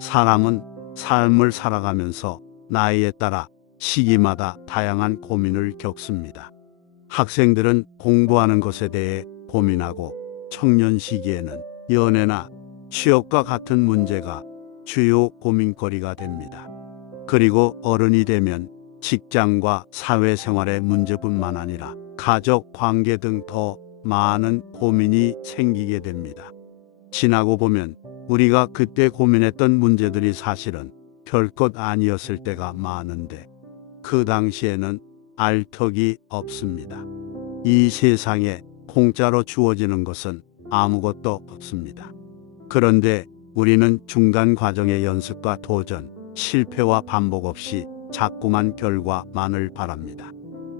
사람은 삶을 살아가면서 나이에 따라 시기마다 다양한 고민을 겪습니다. 학생들은 공부하는 것에 대해 고민하고 청년 시기에는 연애나 취업과 같은 문제가 주요 고민거리가 됩니다. 그리고 어른이 되면 직장과 사회생활의 문제뿐만 아니라 가족 관계 등 더 많은 고민이 생기게 됩니다. 지나고 보면 우리가 그때 고민했던 문제들이 사실은 별것 아니었을 때가 많은데 그 당시에는 알 턱이 없습니다. 이 세상에 공짜로 주어지는 것은 아무것도 없습니다. 그런데 우리는 중간 과정의 연습과 도전, 실패와 반복 없이 자꾸만 결과만을 바랍니다.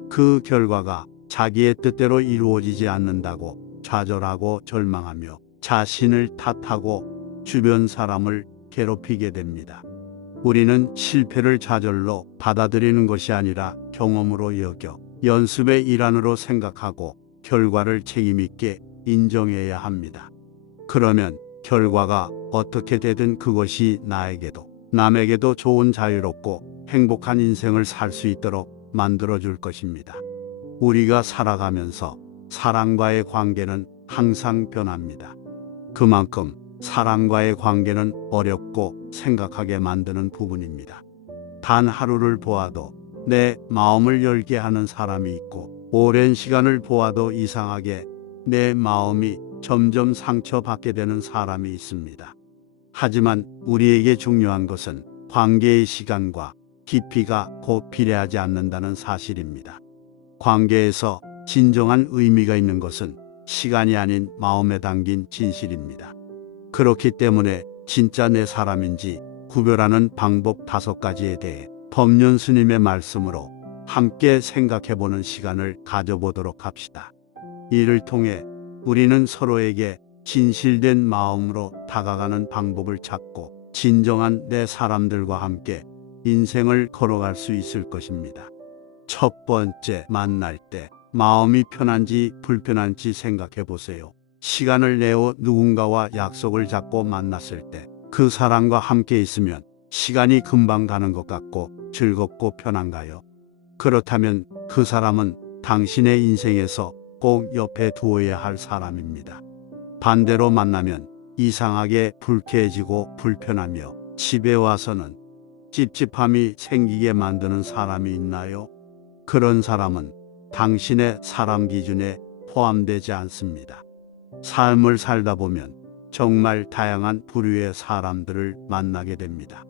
그 결과가 자기의 뜻대로 이루어지지 않는다고 좌절하고 절망하며 자신을 탓하고 주변 사람을 괴롭히게 됩니다. 우리는 실패를 좌절로 받아들이는 것이 아니라 경험으로 여겨 연습의 일환으로 생각하고 결과를 책임있게 인정해야 합니다. 그러면 결과가 어떻게 되든 그것이 나에게도 남에게도 좋은 자유롭고 행복한 인생을 살 수 있도록 만들어줄 것입니다. 우리가 살아가면서 사람과의 관계는 항상 변합니다. 그만큼 사람과의 관계는 어렵고 생각하게 만드는 부분입니다. 단 하루를 보아도 내 마음을 열게 하는 사람이 있고 오랜 시간을 보아도 이상하게 내 마음이 점점 상처받게 되는 사람이 있습니다. 하지만 우리에게 중요한 것은 관계의 시간과 깊이가 곧 비례하지 않는다는 사실입니다. 관계에서 진정한 의미가 있는 것은 시간이 아닌 마음에 담긴 진실입니다. 그렇기 때문에 진짜 내 사람인지 구별하는 방법 5가지에 대해 법륜 스님의 말씀으로 함께 생각해보는 시간을 가져보도록 합시다. 이를 통해 우리는 서로에게 진실된 마음으로 다가가는 방법을 찾고 진정한 내 사람들과 함께 인생을 걸어갈 수 있을 것입니다. 첫 번째, 만날 때 마음이 편한지 불편한지 생각해 보세요. 시간을 내어 누군가와 약속을 잡고 만났을 때 그 사람과 함께 있으면 시간이 금방 가는 것 같고 즐겁고 편한가요? 그렇다면 그 사람은 당신의 인생에서 꼭 옆에 두어야 할 사람입니다. 반대로 만나면 이상하게 불쾌해지고 불편하며 집에 와서는 찝찝함이 생기게 만드는 사람이 있나요? 그런 사람은 당신의 사람 기준에 포함되지 않습니다. 삶을 살다 보면 정말 다양한 부류의 사람들을 만나게 됩니다.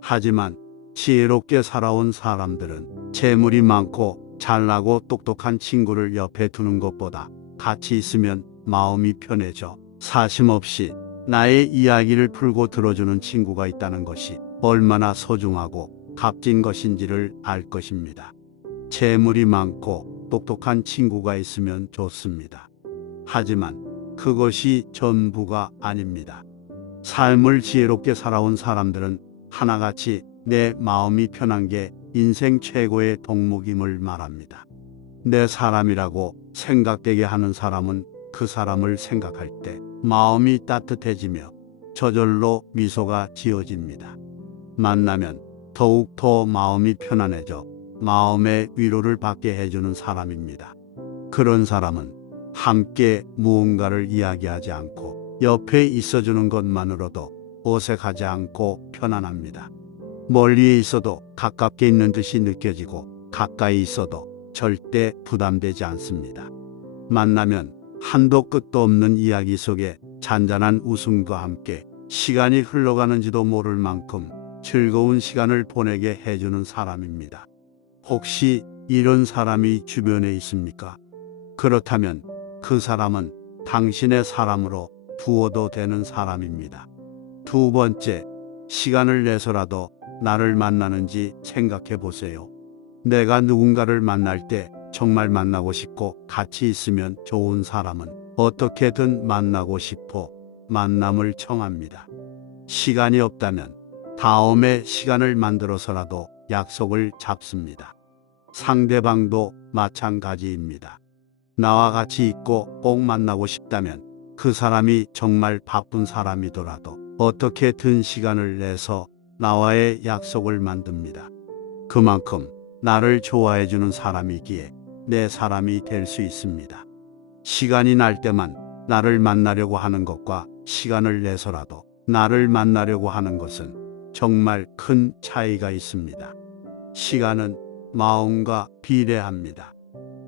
하지만 지혜롭게 살아온 사람들은 재물이 많고 잘나고 똑똑한 친구를 옆에 두는 것보다 같이 있으면 마음이 편해져 사심없이 나의 이야기를 풀고 들어주는 친구가 있다는 것이 얼마나 소중하고 값진 것인지를 알 것입니다. 재물이 많고 똑똑한 친구가 있으면 좋습니다. 하지만 그것이 전부가 아닙니다. 삶을 지혜롭게 살아온 사람들은 하나같이 내 마음이 편한 게 인생 최고의 덕목임을 말합니다. 내 사람이라고 생각되게 하는 사람은 그 사람을 생각할 때 마음이 따뜻해지며 저절로 미소가 지어집니다. 만나면 더욱 더 마음이 편안해져 마음의 위로를 받게 해주는 사람입니다. 그런 사람은 함께 무언가를 이야기하지 않고 옆에 있어주는 것만으로도 어색하지 않고 편안합니다. 멀리에 있어도 가깝게 있는 듯이 느껴지고 가까이 있어도 절대 부담되지 않습니다. 만나면 한도 끝도 없는 이야기 속에 잔잔한 웃음과 함께 시간이 흘러가는지도 모를 만큼 즐거운 시간을 보내게 해주는 사람입니다. 혹시 이런 사람이 주변에 있습니까? 그렇다면 그 사람은 당신의 사람으로 두어도 되는 사람입니다. 두 번째, 시간을 내서라도 나를 만나는지 생각해 보세요. 내가 누군가를 만날 때 정말 만나고 싶고 같이 있으면 좋은 사람은 어떻게든 만나고 싶어 만남을 청합니다. 시간이 없다면 다음에 시간을 만들어서라도 약속을 잡습니다. 상대방도 마찬가지입니다. 나와 같이 있고 꼭 만나고 싶다면 그 사람이 정말 바쁜 사람이더라도 어떻게 든 시간을 내서 나와의 약속을 만듭니다. 그만큼 나를 좋아해주는 사람이기에 내 사람이 될 수 있습니다. 시간이 날 때만 나를 만나려고 하는 것과 시간을 내서라도 나를 만나려고 하는 것은 정말 큰 차이가 있습니다. 시간은 마음과 비례합니다.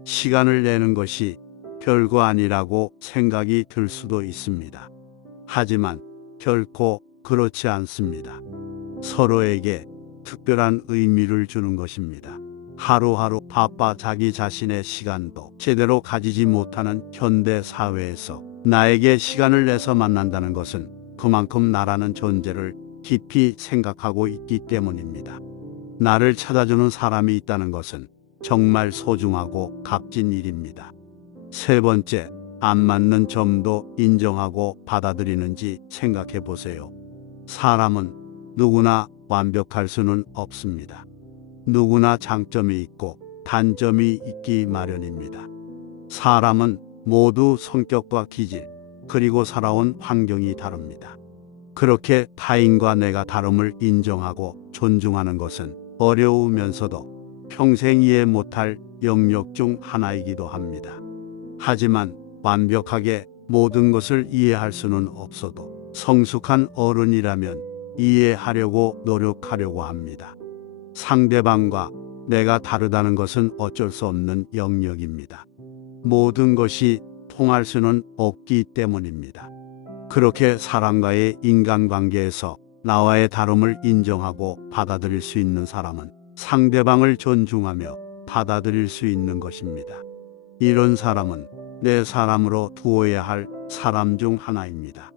시간을 내는 것이 별거 아니라고 생각이 들 수도 있습니다. 하지만 결코 그렇지 않습니다. 서로에게 특별한 의미를 주는 것입니다. 하루하루 바빠 자기 자신의 시간도 제대로 가지지 못하는 현대 사회에서 나에게 시간을 내서 만난다는 것은 그만큼 나라는 존재를 깊이 생각하고 있기 때문입니다. 나를 찾아주는 사람이 있다는 것은 정말 소중하고 값진 일입니다. 세 번째, 안 맞는 점도 인정하고 받아들이는지 생각해 보세요. 사람은 누구나 완벽할 수는 없습니다. 누구나 장점이 있고 단점이 있기 마련입니다. 사람은 모두 성격과 기질, 그리고 살아온 환경이 다릅니다. 그렇게 타인과 내가 다름을 인정하고 존중하는 것은 어려우면서도 평생 이해 못할 영역 중 하나이기도 합니다. 하지만 완벽하게 모든 것을 이해할 수는 없어도 성숙한 어른이라면 이해하려고 노력하려고 합니다. 상대방과 내가 다르다는 것은 어쩔 수 없는 영역입니다. 모든 것이 통할 수는 없기 때문입니다. 그렇게 사람과의 인간관계에서 나와의 다름을 인정하고 받아들일 수 있는 사람은 상대방을 존중하며 받아들일 수 있는 것입니다. 이런 사람은 내 사람으로 두어야 할 사람 중 하나입니다.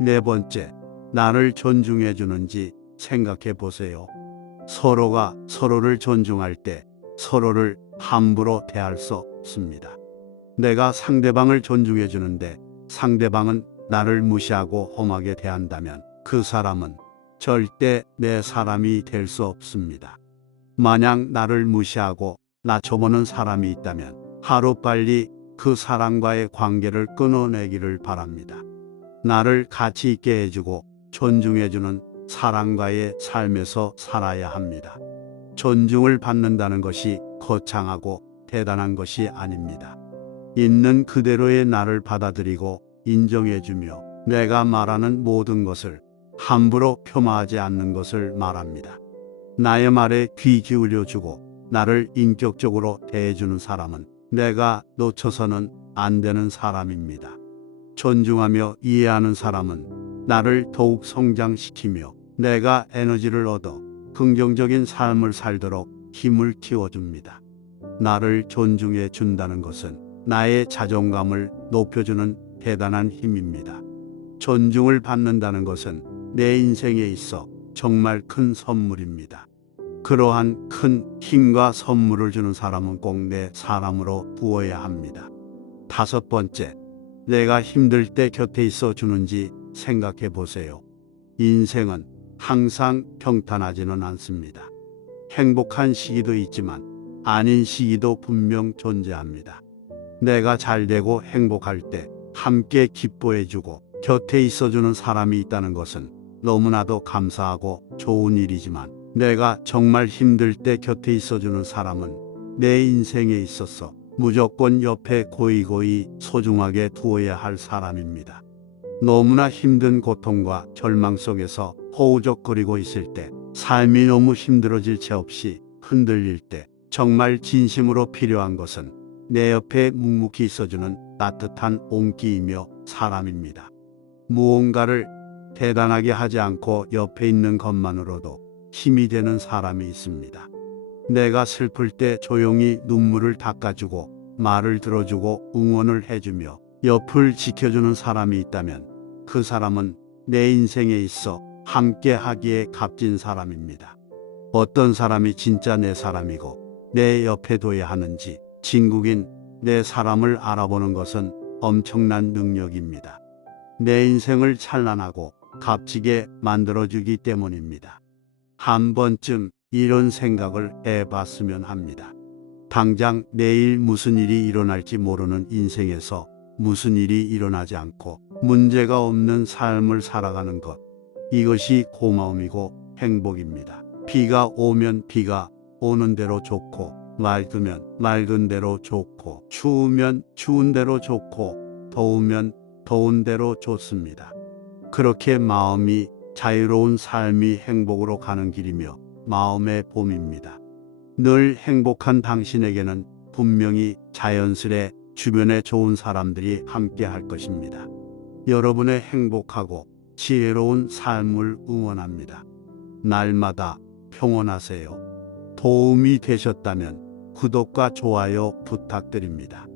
네 번째, 나를 존중해 주는지 생각해 보세요. 서로가 서로를 존중할 때 서로를 함부로 대할 수 없습니다. 내가 상대방을 존중해 주는데 상대방은 나를 무시하고 험하게 대한다면 그 사람은 절대 내 사람이 될 수 없습니다. 만약 나를 무시하고 낮춰보는 사람이 있다면 하루빨리 그 사람과의 관계를 끊어내기를 바랍니다. 나를 가치 있게 해주고 존중해주는 사람과의 삶에서 살아야 합니다. 존중을 받는다는 것이 거창하고 대단한 것이 아닙니다. 있는 그대로의 나를 받아들이고 인정해주며 내가 말하는 모든 것을 함부로 폄하하지 않는 것을 말합니다. 나의 말에 귀 기울여주고 나를 인격적으로 대해주는 사람은 내가 놓쳐서는 안 되는 사람입니다. 존중하며 이해하는 사람은 나를 더욱 성장시키며 내가 에너지를 얻어 긍정적인 삶을 살도록 힘을 키워줍니다. 나를 존중해 준다는 것은 나의 자존감을 높여주는 대단한 힘입니다. 존중을 받는다는 것은 내 인생에 있어 정말 큰 선물입니다. 그러한 큰 힘과 선물을 주는 사람은 꼭 내 사람으로 두어야 합니다. 다섯 번째, 내가 힘들 때 곁에 있어 주는지 생각해 보세요. 인생은 항상 평탄하지는 않습니다. 행복한 시기도 있지만 아닌 시기도 분명 존재합니다. 내가 잘되고 행복할 때 함께 기뻐해주고 곁에 있어주는 사람이 있다는 것은 너무나도 감사하고 좋은 일이지만 내가 정말 힘들 때 곁에 있어주는 사람은 내 인생에 있어서 무조건 옆에 고이고이 소중하게 두어야 할 사람입니다. 너무나 힘든 고통과 절망 속에서 허우적거리고 있을 때, 삶이 너무 힘들어질 채 없이 흔들릴 때 정말 진심으로 필요한 것은 내 옆에 묵묵히 있어주는 따뜻한 온기이며 사람입니다. 무언가를 대단하게 하지 않고 옆에 있는 것만으로도 힘이 되는 사람이 있습니다. 내가 슬플 때 조용히 눈물을 닦아주고 말을 들어주고 응원을 해주며 옆을 지켜주는 사람이 있다면 그 사람은 내 인생에 있어 함께 하기에 값진 사람입니다. 어떤 사람이 진짜 내 사람이고 내 옆에 둬야 하는지 진국인 내 사람을 알아보는 것은 엄청난 능력입니다. 내 인생을 찬란하고 값지게 만들어주기 때문입니다. 한 번쯤 이런 생각을 해봤으면 합니다. 당장 내일 무슨 일이 일어날지 모르는 인생에서 무슨 일이 일어나지 않고 문제가 없는 삶을 살아가는 것, 이것이 고마움이고 행복입니다. 비가 오면 비가 오는 대로 좋고, 맑으면 맑은 대로 좋고, 추우면 추운 대로 좋고, 더우면 더운 대로 좋습니다. 그렇게 마음이 자유로운 삶이 행복으로 가는 길이며 마음의 봄입니다. 늘 행복한 당신에게는 분명히 자연스레 주변에 좋은 사람들이 함께 할 것입니다. 여러분의 행복하고 지혜로운 삶을 응원합니다. 날마다 평온하세요. 도움이 되셨다면 구독과 좋아요 부탁드립니다.